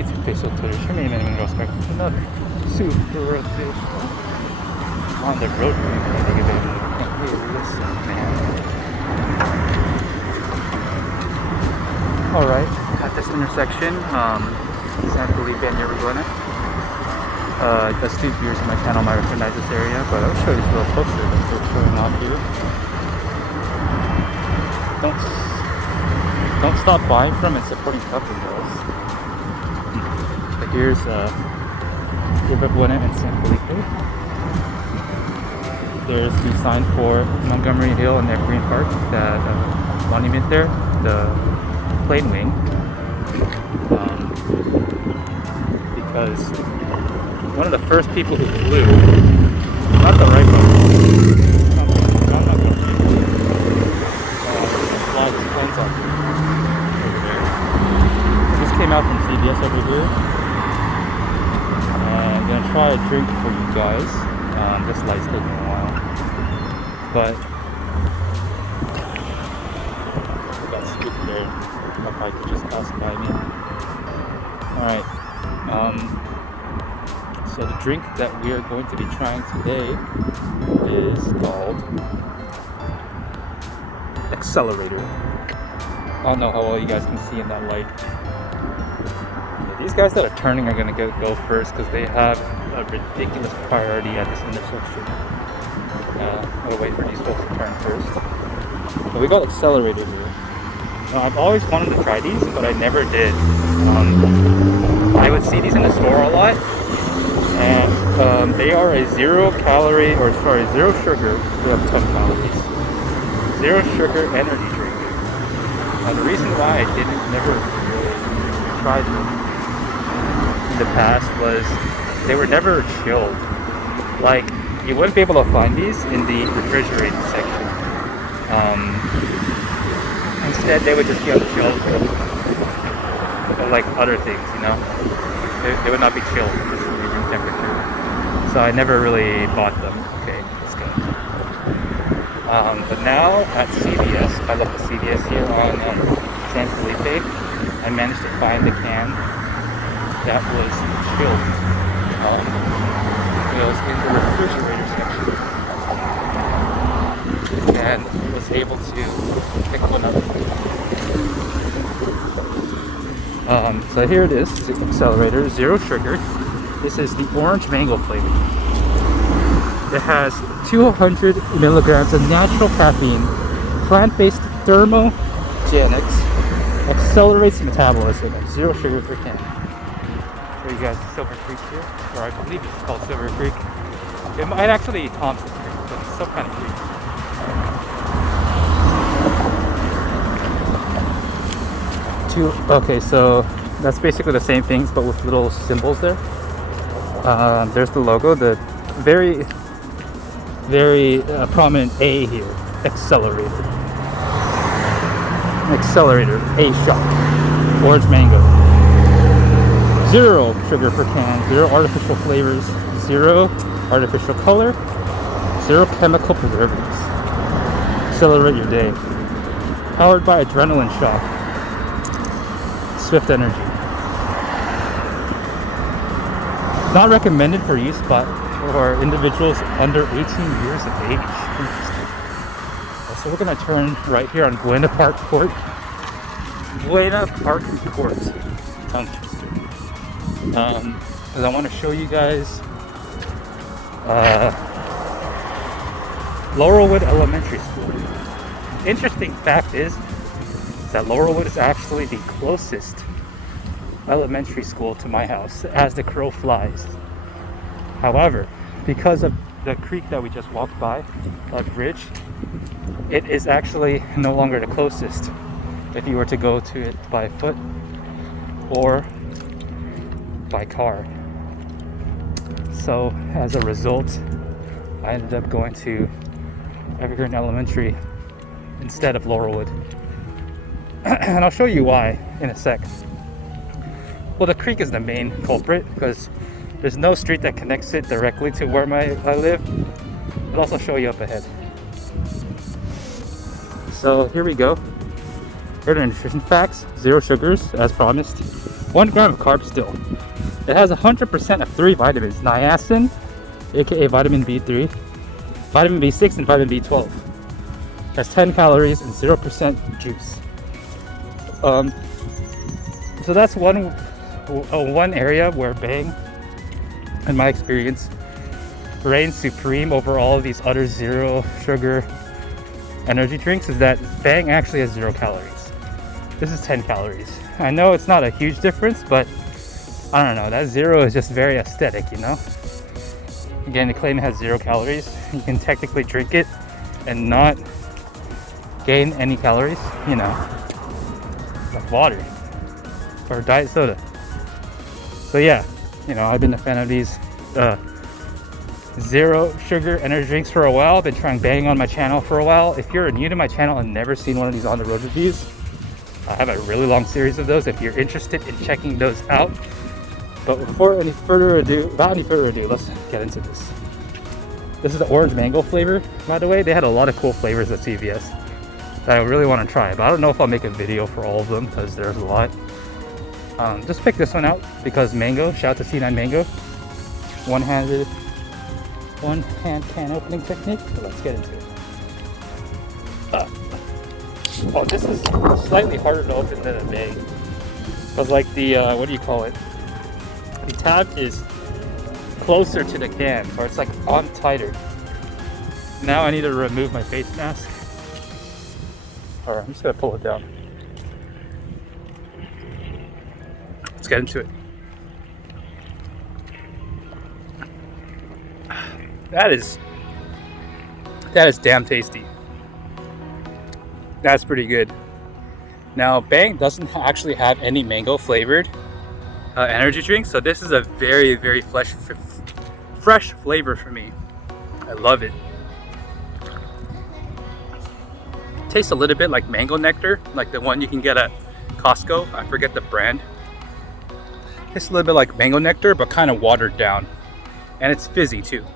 its official Twitter streaming in respect to another super official on the road. Hey, listen, man. Alright, at this intersection, San Felipe and Yerba Buena. The street viewers on my channel might recognize this area, but I'll show you this little poster that we're showing off here. Don't stop buying from and supporting Puppy Girls. But here's Yerba Buena and San Felipe. There's the sign for Montgomery Hill and Green Park, that monument there, the plane wing. Because one of the first people who flew, not the right one, I'm not going to fly his planes off over there. This came out from CBS over here. I'm going to try a drink for you guys. This light's taking a while. But I got scoop there. My bike could just pass by me. Alright. So the drink that we are going to be trying today is called Accelerator. I don't know how well you guys can see in that light. These guys that are turning are going to go first because they have a ridiculous priority at this intersection. We'll wait for these folks to turn first. But we got Accelerator here. Now, I've always wanted to try these, but I never did. I would see these in the store a lot, and they are a zero sugar, we have 10 calories, zero sugar energy drink. Now the reason why I never really tried them in the past was they were never chilled. Like, you wouldn't be able to find these in the refrigerated section. Instead, they would just be on the shelves like other things, you know. They would not be chilled at this room temperature. So I never really bought them. Okay, let's go. But now at CVS, I love the CVS here on San Felipe, I managed to find a can that was chilled. It was in the refrigerator section, and was able to pick one up. So here it is, the Accelerator, zero sugar. This is the orange mango flavor. It has 200 milligrams of natural caffeine, plant-based thermogenics, accelerates metabolism, and zero sugar per can. Show you guys Silver Creek here, or I believe it's called Silver Creek. It might actually be Thompson Creek, but it's some kind of creek. Okay, so that's basically the same things, but with little symbols there. There's the logo, the very prominent A here, Accelerator. Accelerator, A shot, orange mango. Zero sugar per can, zero artificial flavors, zero artificial color, zero chemical preservatives. Accelerate your day. Powered by adrenaline shock. Swift energy. Not recommended for use but for individuals under 18 years of age. Interesting. So we're going to turn right here on Buena Park Court. Buena Park Court. Tongue twister. Because I want to show you guys Laurelwood Elementary School. Interesting fact is that Laurelwood is actually the closest elementary school to my house as the crow flies. However, because of the creek that we just walked by, Partridge, it is actually no longer the closest if you were to go to it by foot or by car. So as a result, I ended up going to Evergreen Elementary instead of Laurelwood. And I'll show you why in a sec. Well, the creek is the main culprit because there's no street that connects it directly to where I live. I'll also show you up ahead. So here we go. Here are the nutrition facts. 0 sugars, as promised. 1 gram of carbs still. It has 100% of 3 vitamins. Niacin, aka vitamin B3, vitamin B6, and vitamin B12. It has 10 calories and 0% juice. So that's one area where Bang, in my experience, reigns supreme over all of these other 0 sugar energy drinks, is that Bang actually has 0 calories. This is 10 calories. I know it's not a huge difference, but I don't know, that 0 is just very aesthetic, you know? Again, the claim it has 0 calories. You can technically drink it and not gain any calories, you know, like water or diet soda. So yeah, you know, I've been a fan of these 0 sugar energy drinks for a while. I've been trying Bang on my channel for a while. If you're new to my channel and never seen one of these on the road reviews, I have a really long series of those if you're interested in checking those out. But without any further ado, let's get into this. This is the orange mango flavor, by the way. They had a lot of cool flavors at CVS that I really want to try, but I don't know if I'll make a video for all of them because there's a lot. Just pick this one out because mango. Shout out to C9 Mango. One hand can opening technique. So let's get into it. Oh, this is slightly harder to open than a Bang because, like, the what do you call it? The tab is closer to the can, or it's like on tighter. Now I need to remove my face mask. Alright, I'm just gonna pull it down. Let's get into it. That is damn tasty. That's pretty good. Now, Bang doesn't actually have any mango flavored energy drink, so this is a very, very fresh flavor for me. I love it. Tastes a little bit like mango nectar, like the one you can get at Costco. I forget the brand. Tastes a little bit like mango nectar, but kind of watered down, and it's fizzy too.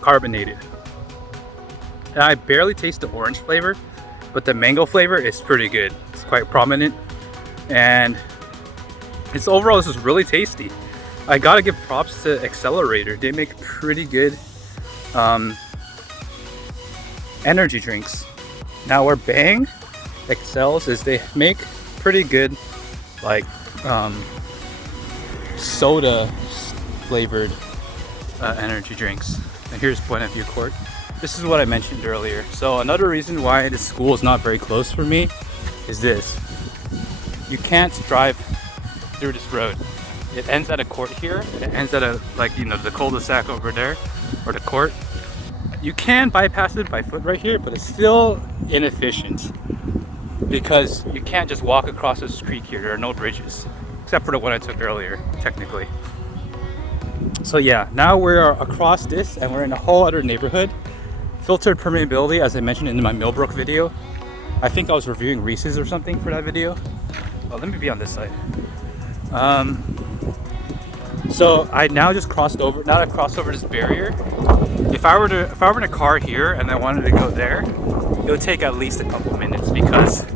Carbonated. And I barely taste the orange flavor, but the mango flavor is pretty good. It's quite prominent, and it's overall, this is really tasty. I gotta give props to Accelerator. They make pretty good energy drinks. Now where Bang excels is they make pretty good, like, soda flavored energy drinks. And here's Buena Park. This is what I mentioned earlier. So another reason why the school is not very close for me is this. You can't drive through this road. It ends at a court here. It ends at a, like, you know, the cul-de-sac over there, or the court. You can bypass it by foot right here, but it's still inefficient because you can't just walk across this creek here. There are no bridges, except for the one I took earlier, technically. So yeah, now we're across this and we're in a whole other neighborhood. Filtered permeability, as I mentioned in my Millbrook video. I think I was reviewing Reese's or something for that video. Well, let me be on this side. So I now just crossed over. Now I crossed over this barrier. If I were in a car here and I wanted to go there, it would take at least a couple minutes because,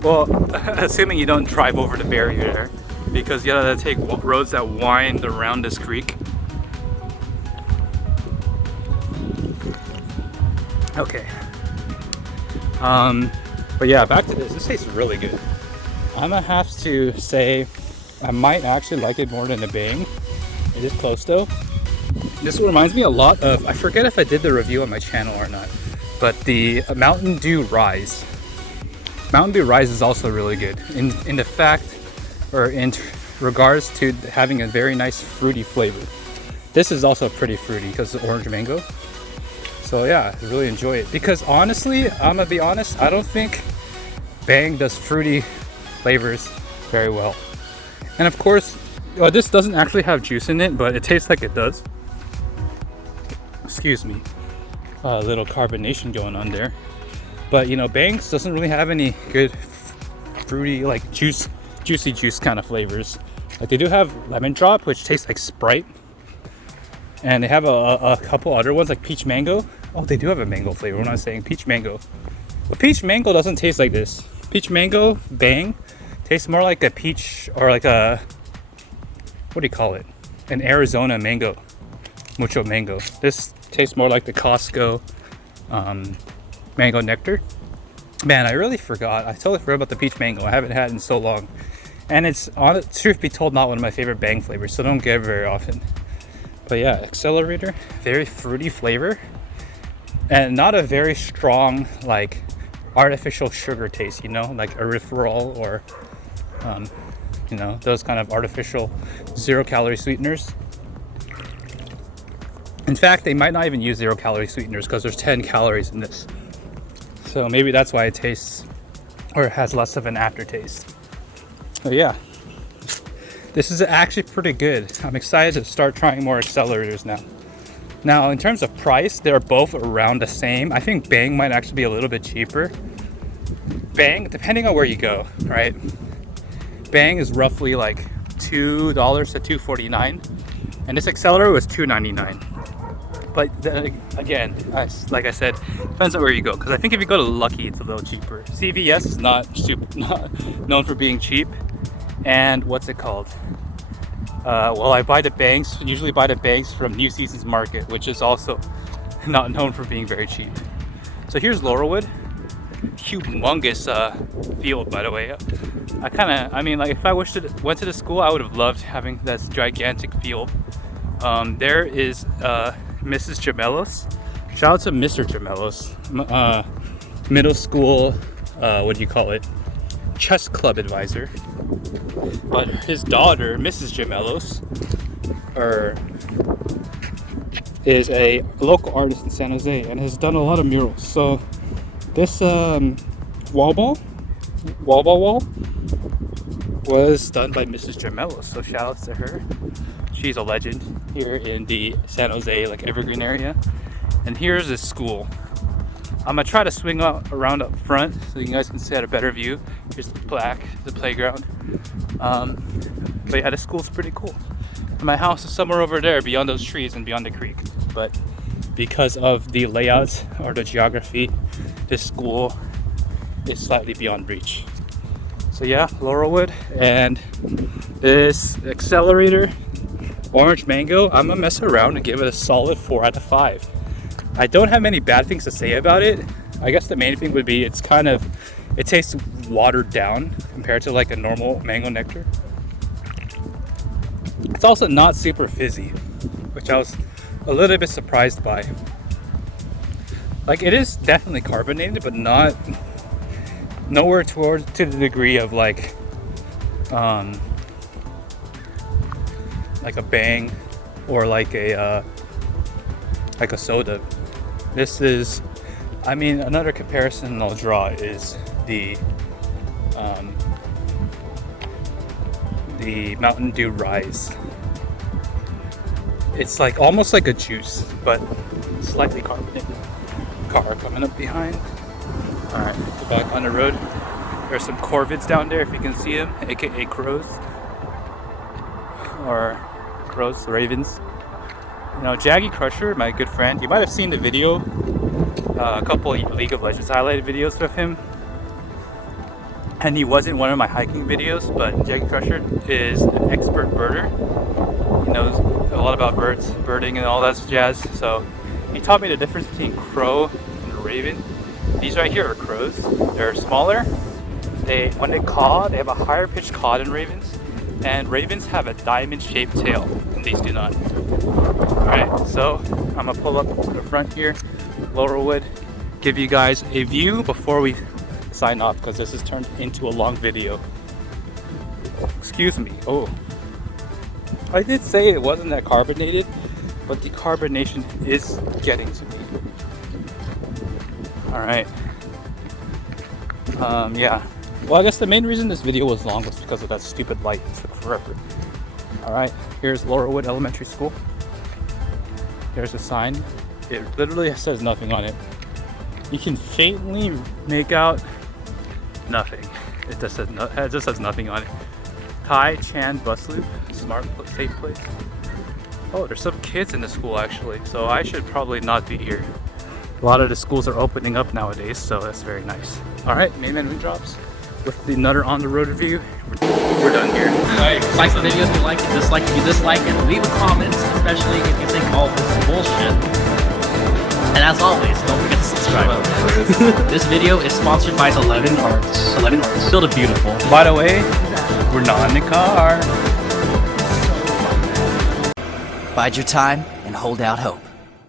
well, assuming you don't drive over the barrier there, because you gotta take roads that wind around this creek. Okay. But yeah, back to this. This tastes really good. I'm gonna have to say I might actually like it more than the Bang. It is close though. This reminds me a lot of, I forget if I did the review on my channel or not, but the Mountain Dew Rise. Mountain Dew Rise is also really good in the fact, or in regards to having a very nice fruity flavor. This is also pretty fruity because it's orange mango. So yeah, I really enjoy it. Because honestly, I'm gonna be honest, I don't think Bang does fruity flavors very well. And of course, well, this doesn't actually have juice in it, but it tastes like it does. Excuse me. A little carbonation going on there. But you know, Bang's doesn't really have any good fruity, like juicy juice kind of flavors. Like they do have lemon drop, which tastes like Sprite. And they have a couple other ones like peach mango. Oh, they do have a mango flavor. We're not saying peach mango. But peach mango doesn't taste like this. Peach mango bang tastes more like a peach, or like a, what do you call it? An Arizona mango, mucho mango. This tastes more like the Costco mango nectar. Man, I really forgot. I totally forgot about the peach mango. I haven't had it in so long. And it's, on truth be told, not one of my favorite bang flavors, so don't get it very often. But yeah, Accelerator, very fruity flavor. And not a very strong, like, artificial sugar taste, you know, like erythritol or, you know, those kind of artificial 0-calorie sweeteners. In fact, they might not even use 0-calorie sweeteners because there's 10 calories in this. So maybe that's why it tastes, or it has less of an aftertaste. But yeah, this is actually pretty good. I'm excited to start trying more accelerators now. Now, in terms of price, they're both around the same. I think Bang might actually be a little bit cheaper. Bang, depending on where you go, right? Bang is roughly like $2 to $2.49, and this accelerator was $2.99. But then, again, like I said, depends on where you go. Because I think if you go to Lucky, it's a little cheaper. CVS is not known for being cheap. And what's it called? Well, I usually buy the bangs from New Seasons Market, which is also not known for being very cheap. So here's Laurelwood. Humongous field, by the way. I mean, like, if I went to the school, I would have loved having this gigantic field. There is Mrs. Gemelos. Shout out to Mr. Gemelos. Middle school, what do you call it? Chess club advisor. But his daughter, Mrs. Gemelos, is a local artist in San Jose and has done a lot of murals. So this wall ball was done by Mrs. Gemelos. So shout outs to her. She's a legend here in the San Jose, like, Evergreen area. And here's this school. I'm gonna try to swing around up front so you guys can see at a better view. Here's the plaque, the playground. But yeah, the school's pretty cool. And my house is somewhere over there beyond those trees and beyond the creek. But because of the layout or the geography, this school is slightly beyond reach. So yeah, Laurelwood, and this accelerator, orange mango, I'm gonna mess around and give it a solid 4 out of 5. I don't have many bad things to say about it. I guess the main thing would be it tastes watered down compared to like a normal mango nectar. It's also not super fizzy, which I was a little bit surprised by. Like, it is definitely carbonated, but nowhere to the degree of like a Bang or like a soda. This is, I mean, another comparison I'll draw is the Mountain Dew Rise. It's like almost like a juice, but slightly carbonated. Car coming up behind. All right, go back on the road. There's some corvids down there if you can see them, aka crows, or ravens. You know, Jaggy Crusher, my good friend, you might have seen the video, a couple of League of Legends highlighted videos of him. And he wasn't one of my hiking videos, but Jaggy Crusher is an expert birder. He knows a lot about birds, birding and all that jazz. So he taught me the difference between crow and raven. These right here are crows. They're smaller. When they caw, they have a higher pitched caw than ravens. And ravens have a diamond-shaped tail, and these do not. Alright, so I'm gonna pull up to the front here, Laurelwood, give you guys a view before we sign off, because this has turned into a long video. Excuse me. Oh, I did say it wasn't that carbonated, but the carbonation is getting to me. Alright. Yeah. Well, I guess the main reason this video was long was because of that stupid light. It took forever. Alright, here's Laurelwood Elementary School. There's a sign. It literally says nothing on it. You can faintly make out nothing. It just says nothing on it. Tai Chan Bus Loop, smart, safe place. Oh, there's some kids in the school actually, so I should probably not be here. A lot of the schools are opening up nowadays, so that's very nice. All right, main menu drops with the Nutter on the Road review. We're done here. Like the video if you like it, dislike if you dislike it, leave a comment, especially if you think all this is bullshit. And as always, don't forget to subscribe. This video is sponsored by 11 Arts. 11 Arts. Build a beautiful. By the way, we're not in the car. Bide your time and hold out hope.